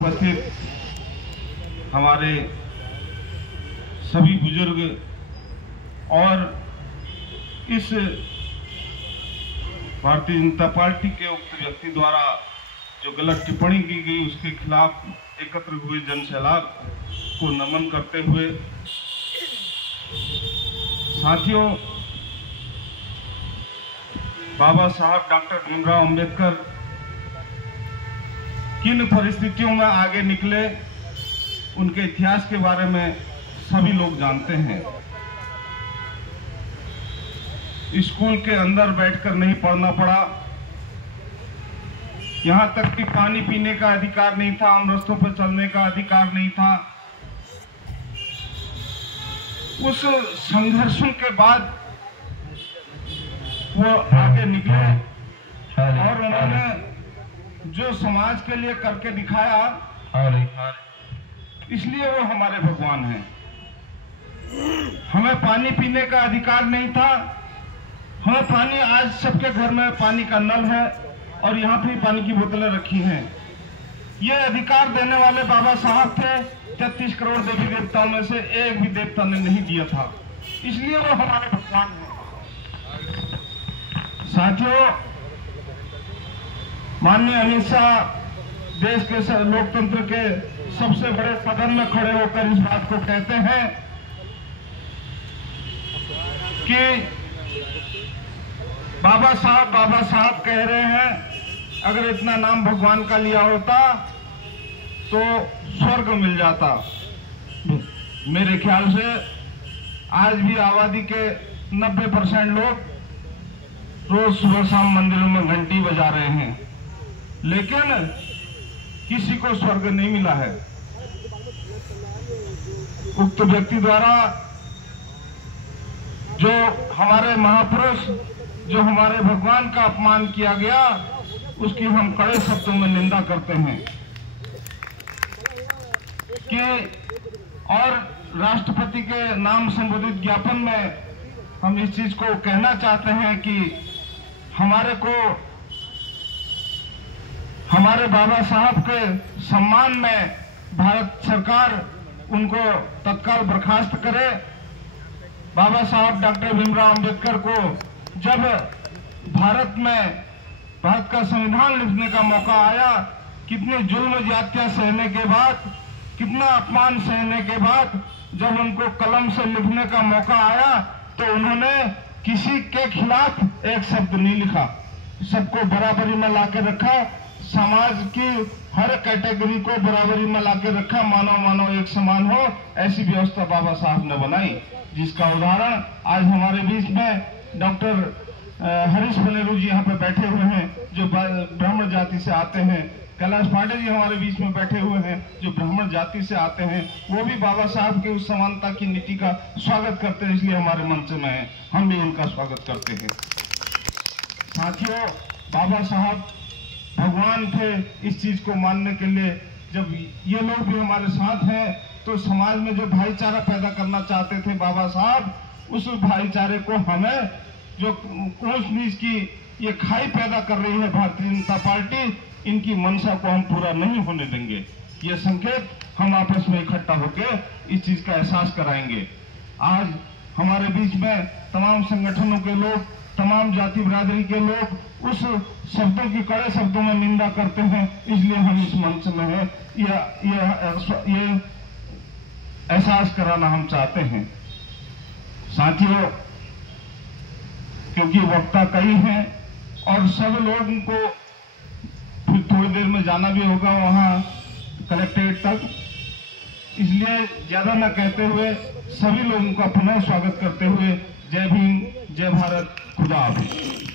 उपस्थित हमारे सभी बुजुर्ग और इस भारतीय जनता पार्टी के उक्त व्यक्ति द्वारा जो गलत टिप्पणी की गई उसके खिलाफ एकत्र हुए जन सैलाब को नमन करते हुए, साथियों, बाबा साहब डॉक्टर भीमराव अंबेडकर किन परिस्थितियों में आगे निकले, उनके इतिहास के बारे में सभी लोग जानते हैं। स्कूल के अंदर बैठकर नहीं पढ़ना पड़ा, यहां तक कि पानी पीने का अधिकार नहीं था, आम रस्तों पर चलने का अधिकार नहीं था। उस संघर्षों के बाद वो आगे निकले और उन्होंने जो समाज के लिए करके दिखाया, इसलिए वो हमारे भगवान हैं। हमें पानी पीने का अधिकार नहीं था, हमें पानी, आज सबके घर में पानी का नल है और यहाँ भी पानी की बोतलें रखी हैं। ये अधिकार देने वाले बाबा साहब थे। 33 करोड़ देवी देवताओं में से एक भी देवता ने नहीं दिया था, इसलिए वो हमारे भगवान हैं। साथियों, माननीय अमित शाह देश के लोकतंत्र के सबसे बड़े सदन में खड़े होकर इस बात को कहते हैं कि बाबा साहब कह रहे हैं, अगर इतना नाम भगवान का लिया होता तो स्वर्ग मिल जाता। मेरे ख्याल से आज भी आबादी के 90% लोग रोज सुबह शाम मंदिरों में घंटी बजा रहे हैं, लेकिन किसी को स्वर्ग नहीं मिला है। उक्त व्यक्ति द्वारा जो हमारे महापुरुष, जो हमारे भगवान का अपमान किया गया, उसकी हम कड़े शब्दों में निंदा करते हैं कि और राष्ट्रपति के नाम संबोधित ज्ञापन में हम इस चीज को कहना चाहते हैं कि हमारे बाबा साहब के सम्मान में भारत सरकार उनको तत्काल बर्खास्त करे। बाबा साहब डॉक्टर भीमराव अंबेडकर को जब भारत का संविधान लिखने का मौका आया, कितने जुल्म ज्यादतियां सहने के बाद, कितना अपमान सहने के बाद जब उनको कलम से लिखने का मौका आया, तो उन्होंने किसी के खिलाफ एक शब्द नहीं लिखा, सबको बराबरी में लाके रखा, समाज की हर कैटेगरी को बराबरी में लाके रखा, मानव एक समान हो, ऐसी व्यवस्था बाबा साहब ने बनाई, जिसका उदाहरण आज हमारे बीच में डॉक्टर हरीश बनेरू जी यहाँ पे बैठे हुए हैं, जो ब्राह्मण जाति से आते हैं। कैलाश पांडे जी हमारे बीच में बैठे हुए हैं, जो ब्राह्मण जाति से आते हैं। वो भी बाबा साहब के उस समानता की नीति का स्वागत करते हैं, इसलिए हमारे मंच में है, हम भी उनका स्वागत करते हैं। साथियों, बाबा साहब भगवान थे। इस चीज को मानने के लिए जब ये लोग भी हमारे साथ हैं, तो समाज में जो भाईचारा पैदा करना चाहते थे बाबा साहब, उस भाईचारे को हमें, जो ऊंच नीच की ये खाई पैदा कर रही है भारतीय जनता पार्टी, इनकी मंशा को हम पूरा नहीं होने देंगे। ये संकेत हम आपस में इकट्ठा होकर इस चीज का एहसास कराएंगे। आज हमारे बीच में तमाम संगठनों के लोग, तमाम जाति बिरादरी के लोग उस शब्दों की कड़े शब्दों में निंदा करते हैं, इसलिए हम इस मंच में हैं। ये एहसास कराना हम चाहते हैं। साथियों, क्योंकि वक्ता कई हैं और सब लोगों को फिर थोड़ी देर में जाना भी होगा वहां कलेक्ट्रेट तक, इसलिए ज्यादा न कहते हुए सभी लोगों का पुनः स्वागत करते हुए जय भीम, जय भारत, खुदा हाफिज।